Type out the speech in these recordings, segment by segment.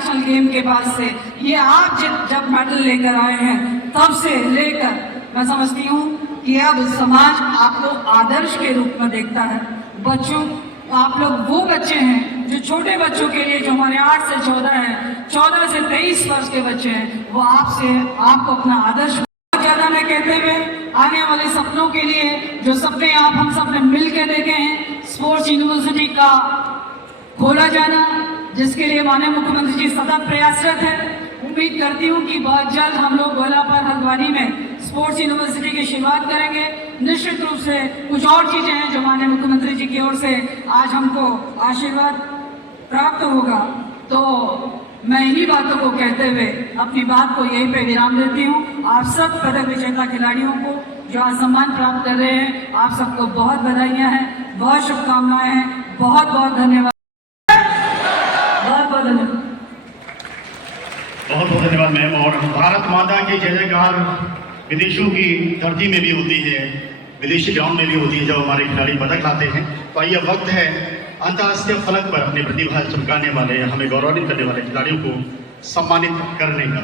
National game के बाद से, ये आप जब मेडल लेकर आए हैं तब से लेकर मैं समझती हूँ कि अब समाज आपको आदर्श के रूप में देखता है। बच्चों, आप लोग वो बच्चे हैं जो छोटे बच्चों के लिए, जो हमारे 8 से 14 हैं, 14 से 23 वर्ष के बच्चे हैं, वो आपको अपना आदर्श ज्यादा न कहते हुए आने वाले सपनों के लिए, जो सपने हम सब ने मिल के देखे हैं, स्पोर्ट्स यूनिवर्सिटी का खोला जाना, जिसके लिए माननीय मुख्यमंत्री जी सतत प्रयासरत है। उम्मीद करती हूँ कि बहुत जल्द हम लोग गोला पर हल्द्वानी में स्पोर्ट्स यूनिवर्सिटी की शुरुआत करेंगे। निश्चित रूप से कुछ और चीजें हैं जो माननीय मुख्यमंत्री जी की ओर से आज हमको आशीर्वाद प्राप्त होगा। तो मैं इन्हीं बातों को कहते हुए अपनी बात को यहीं पे विराम देती हूँ। आप सब पदक विजेता खिलाड़ियों को जो आज सम्मान प्राप्त कर रहे हैं, आप सबको बहुत बधाइयाँ हैं, बहुत शुभकामनाएं हैं, बहुत बहुत धन्यवाद, बहुत बहुत धन्यवाद। बहुत बहुत धन्यवाद मैम। और भारत माता की जय जयकार विदेशों की धरती में भी होती है, विदेशी ग्राउंड में भी होती है जब हमारे खिलाड़ी पदक लाते हैं। तो आइए वक्त है अंतर्राष्ट्रीय फलक पर अपनी प्रतिभा चमकाने वाले, हमें गौरवान्वित करने वाले खिलाड़ियों को सम्मानित करने का।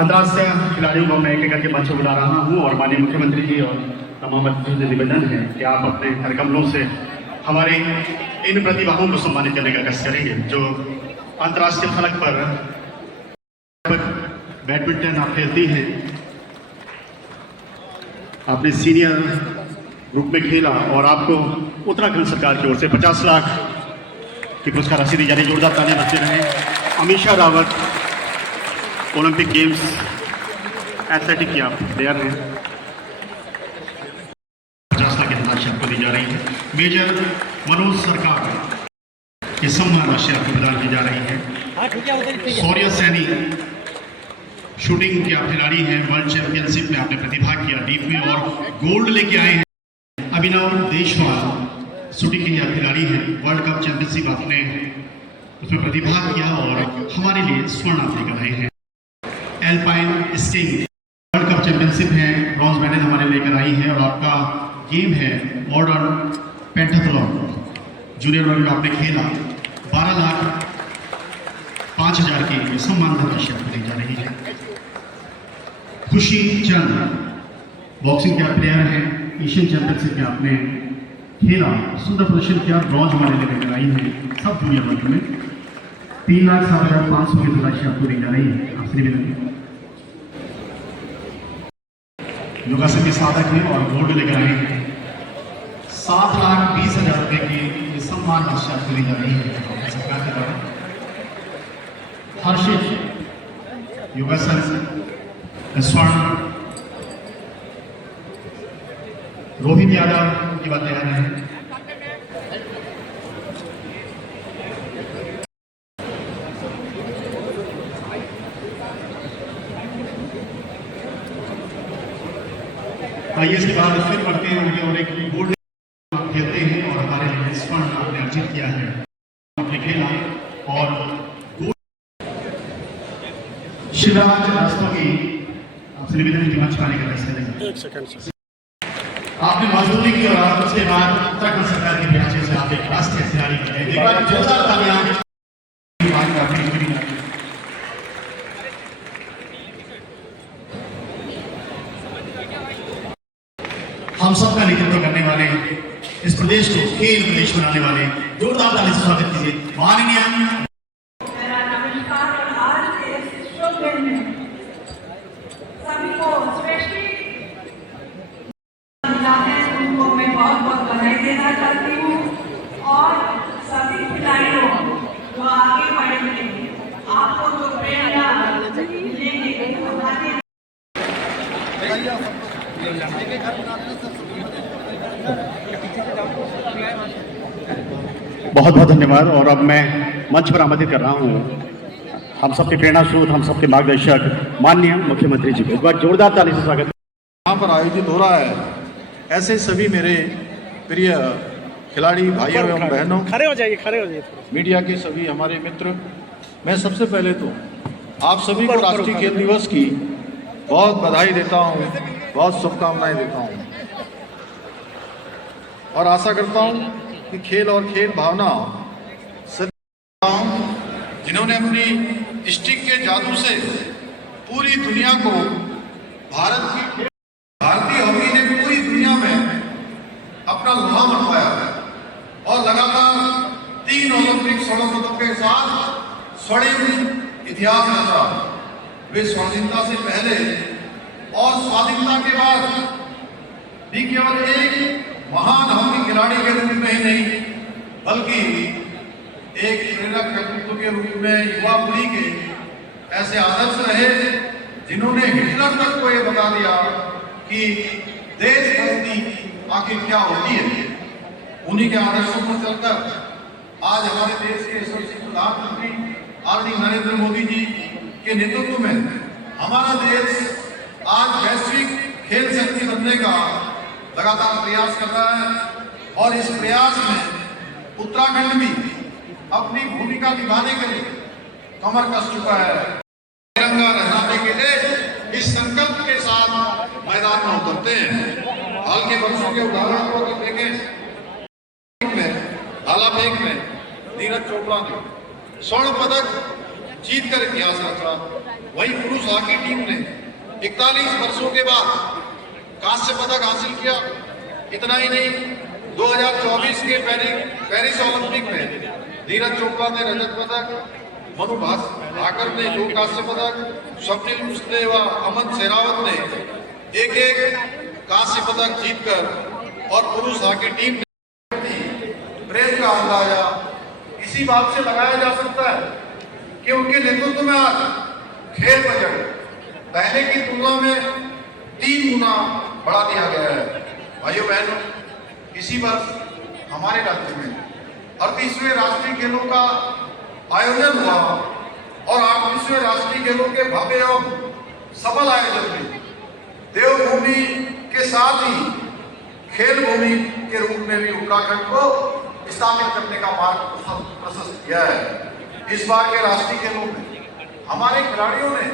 अंतर्राष्ट्रीय खिलाड़ियों को मैं एक एक करके मंच बुला रहा हूँ और माननीय मुख्यमंत्री जी और तमाम अतिथियों से निवेदन है कि आप अपने हरकमलों से हमारे इन प्रतिभाओं को सम्मानित करने का कष्ट करेंगे जो अंतर्राष्ट्रीय फलक पर बैडमिंटन आप खेलती हैं, आपने सीनियर ग्रुप में खेला और आपको उत्तराखंड सरकार की ओर से 50 लाख की पुरस्कार राशि दी जा रही। जोरदार तालियां बजते रहे। Amisha Rawat Olympic games athletic की आप प्लेयर हैं, 50 लाख की धनराशि आपको दी जा रही है। मेजर मनोज सरकार की सम्मान राशि आपको प्रदान की जा रही है। सौर्य सैनी शूटिंग के आप खिलाड़ी हैं, वर्ल्ड चैंपियनशिप में आपने प्रतिभाग किया डीप में और गोल्ड लेके आए हैं। अभिनव देशवाल शूटिंग के आप खिलाड़ी हैं, वर्ल्ड कप चैंपियनशिप आपने उसमें प्रतिभाग किया और हमारे लिए स्वर्ण आप लेकर आए हैं। Alpine skiing world cup championship है, ब्रॉन्ज मेडल हमारे लेकर आई है। और आपका गेम है मॉडर्न पेंटाथलॉन जूनियर वर्ग में आपने खेला। 12,05,000 की सम्मान धनराशि आपको दी जा रही है। खुशी चंद बॉक्सिंग के प्लेयर हैं, एशियन चैंपियनशिप में आपने खेला, सुंदर प्रदर्शन किया, ब्रॉन्ज हमारे लिए लेकर आई है सब जूनियर वर्ग में। 3,07,500 की धनराशि आपको दी जा रही है। आपसे निवेदन योगासन के साधक हैं और गोल्ड लेकर आए हैं। 7,20,000 रुपये की सम्मान राशि आपको दी जा रही है सरकार के द्वारा। हर्षित योगासन स्वर्ण। रोहित यादव की बात तैयार है। आइए इसके बाद फिर बढ़ते हैं और एक गोल्ड खेलते हैं और हमारे लिए स्वर्ण आपने अर्जित किया है, आपने खेला और शिवराज रस्तोगी आपसे निवेदन की मंच पाने का रास्ता देंगे। एक सेकंड आपने मजदूरी की और उसके बाद उत्तराखंड सरकार के प्रयासों से आप एक राष्ट्रीय खिलाड़ी बने। एक बार जोरदार तालियां। हम सबका नेतृत्व करने वाले, इस प्रदेश को खेल प्रदेश बनाने वाले, जोरदार ताली से स्वागत कीजिए माननीय बहुत बहुत धन्यवाद। और अब मैं मंच पर आमंत्रित कर रहा हूँ हम सबके प्रेरणा स्रोत, हम सबके मार्गदर्शक माननीय मुख्यमंत्री जी को। एक बार जोरदार ताली से स्वागत। यहाँ पर आयोजित हो रहा है, ऐसे सभी मेरे प्रिय खिलाड़ी भाइयों एवं बहनों, खड़े हो जाइए, खड़े हो जाइए, मीडिया के सभी हमारे मित्र, मैं सबसे पहले तो आप सभी को राष्ट्रीय खेल दिवस की बहुत बधाई देता हूँ, बहुत शुभकामनाएं देता हूँ और आशा करता हूँ कि खेल और खेल भावना इन्होंने अपनी स्टिक के जादू से पूरी दुनिया को भारतीय हॉकी ने पूरी दुनिया में अपना लोहा मनवाया है और लगातार 3 ओलंपिक स्वर्ण पदकों के साथ स्वर्णिम इतिहास रचा। वे स्वाधीनता से पहले और स्वाधीनता के बाद भी केवल एक महान हॉकी खिलाड़ी के रूप में ही नहीं बल्कि एक प्रेरक व्यक्तित्व के रूप में युवा पीढ़ी के ऐसे आदर्श रहे जिन्होंने हिटलर तक को ये बता दिया कि देशभक्ति आखिर क्या होती है। उन्हीं के आदर्शों पर चलकर आज हमारे देश के यशस्वी प्रधानमंत्री आदरणीय नरेंद्र मोदी जी के नेतृत्व में हमारा देश आज वैश्विक खेल शक्ति बनने का लगातार प्रयास कर रहा है और इस प्रयास में उत्तराखंड भी अपनी भूमिका निभाने के लिए कमर कस चुका है। तिरंगा लहराने के लिए इस संकल्प के साथ मैदान में उतरते हैं। हाल के वर्षों के उदाहरण को अगर देखें, भाला फेंक में नीरज चोपड़ा ने स्वर्ण पदक जीतकर इतिहास रचा। वहीं पुरुष हॉकी टीम ने 41 वर्षों के बाद कांस्य पदक हासिल किया। इतना ही नहीं, 2024 के पेरिस ओलंपिक में नीरज चोपड़ा ने रजत पदक, मनु भाकर ने 2 कांस्य पदक, स्वप्निल कुसले व अमन शेरावत ने एक कांस्य पदक जीतकर और पुरुष हॉकी टीम ने प्रेम का अंदाजा इसी बात से लगाया जा सकता है कि उनके नेतृत्व में आज खेल बजट पहले की तुलना में 3 गुना बढ़ा दिया गया है। भाइयों बहनों, इसी वर्ष हमारे राज्य में 38वें राष्ट्रीय खेलों का आयोजन हुआ और 38वें राष्ट्रीय खेलों के भव्य और सफल आयोजन में देवभूमि के साथ ही खेल भूमि के रूप में भी उत्तराखंड को स्थापित करने का मार्ग प्रशस्त किया है। इस बार के राष्ट्रीय खेलों में हमारे खिलाड़ियों ने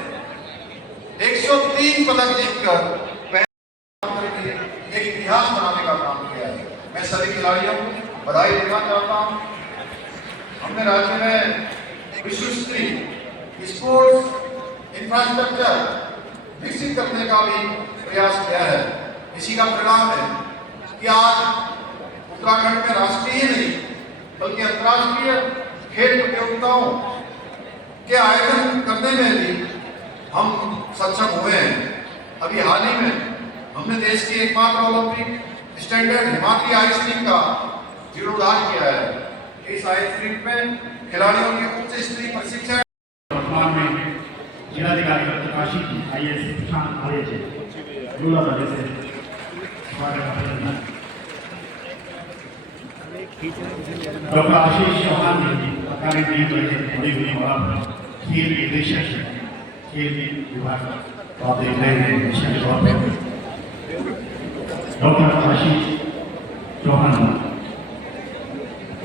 103 पदक जीतकर एक इतिहास बनाने का काम किया है। मैं सभी खिलाड़ियों को बधाई देना चाहता हूँ। हमने राज्य में विश्व स्तरीय स्पोर्ट्स इंफ्रास्ट्रक्चर विकसित करने का भी प्रयास किया है। इसी का परिणाम है कि आज उत्तराखंड में राष्ट्रीय नहीं बल्कि अंतर्राष्ट्रीय खेल प्रतियोगिताओं के आयोजन करने में भी हम सक्षम हुए हैं। अभी हाल ही में हमने देश की एकमात्र Olympic standard Himalaya ice team का जीर्णोद्धार किया है। इस आइस टीम में खिलाड़ियों के उच्च स्तरीय प्रशिक्षण वर्तमान में जिलाधिकारी काशी की IAS प्रशांत आर्य जी दूल्हा से स्वागत करते हैं। डॉक्टर आशीष चौहान जी सरकारी बड़ी हुई और खेल निदेशक खेल विभाग आप देख रहे हैं निदेशक के तौर पर डॉक्टर आशीष चौहान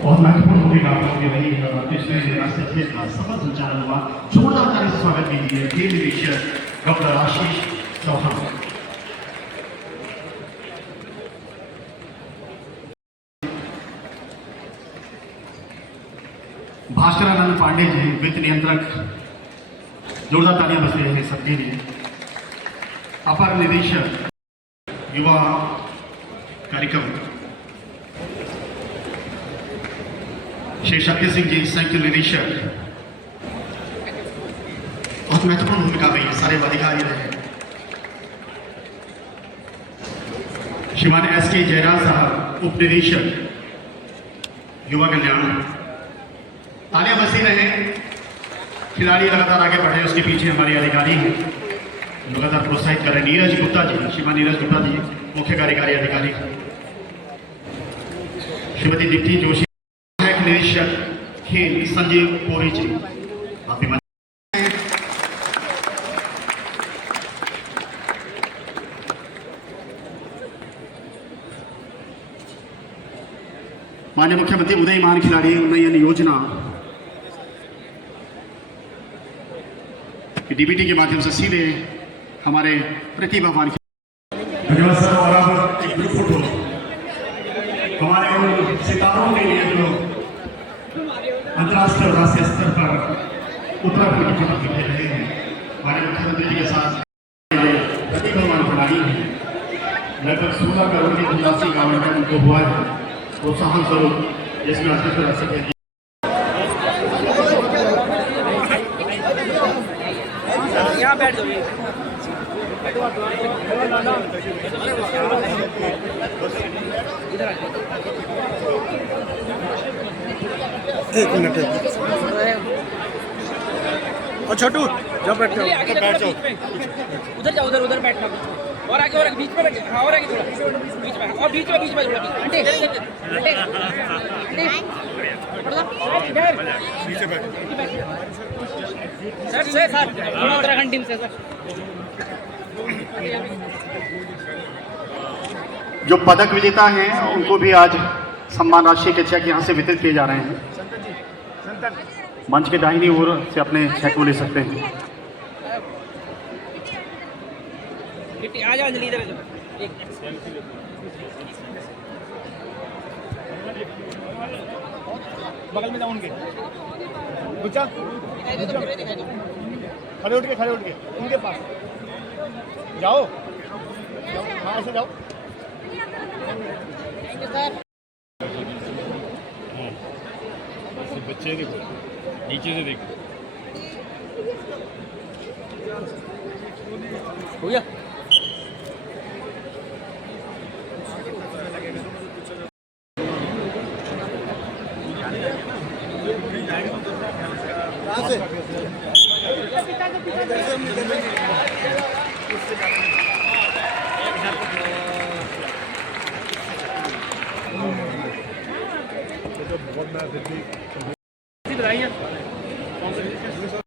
बहुत महत्वपूर्ण भूमिका आपकी रही है और पिछले राष्ट्रीय खेल का सफल संचालन हुआ। जोरदार ताली से स्वागत कीजिए खेल निदेशक डॉक्टर आशीष चौहान। भास्करानंद पांडे जी वित्त नियंत्रक, जोरदार तालियां बज रही हैं सबके लिए। अपर निदेशक युवा कार्यक्रम श्री शक्ति सिंह जी संयुक्त निदेशक, बहुत महत्वपूर्ण भूमिका रही है, सारे अधिकारी रहे। श्रीमान SK जयराज साहब उप निदेशक युवा कल्याण, तालियां बजती रहे। खिलाड़ी लगातार आगे बढ़ रहे हैं, उसके पीछे हमारे अधिकारी हैं लगातार प्रोत्साहित कर रहे हैं। नीरज गुप्ता जी, श्रीमान नीरज गुप्ता जी मुख्य कार्यकारी अधिकारी, श्रीमती दीप्ति जोशी निदेशक खेल, संजीव पोरी जी माननीय मुख्यमंत्री उदयमान खिलाड़ी उन्नयन योजना DBT के माध्यम से सीधे हमारे प्रतिभावान धन्यवाद सर। और अब एक ग्रुप फोटो हमारे उन सितारों के लिए जो अंतर्राष्ट्रीय और राष्ट्रीय स्तर पर उत्तराखंड की शपथ ले रहे हैं। हमारे मुख्यमंत्री जी के साथ प्रति भवन प्रणाली है, लगभग 16 करोड़ की धनराशि का आवंटन उनको हुआ है प्रोत्साहन स्वरूप, जिसमें अतिरिक्त राशि के यहाँ बैठ जाओ। एक मिनट और छोटू जब बैठ जाओ बैठ जाओ उधर जाओ, उधर उधर बैठना और आगे बीच में बैठ। हाँ और आगे थोड़ा बीच में और बीच में थोड़ा आंटे नीचे बैठ सर थोड़ा उत्तराखंड टीम से सर। जो पदक विजेता हैं उनको भी आज सम्मान राशि के चेक यहाँ से वितरित किए जा रहे हैं। मंच के दाहिनी ओर से अपने चेक को ले सकते हैं। आ जाओ जल्दी इधर। बगल में जाओ उनके बुच्चा खड़े उठ के उनके पास जाओ हाँ ऐसे जाओ। बच्चे देखो नीचे से देखो हो गया। बहुत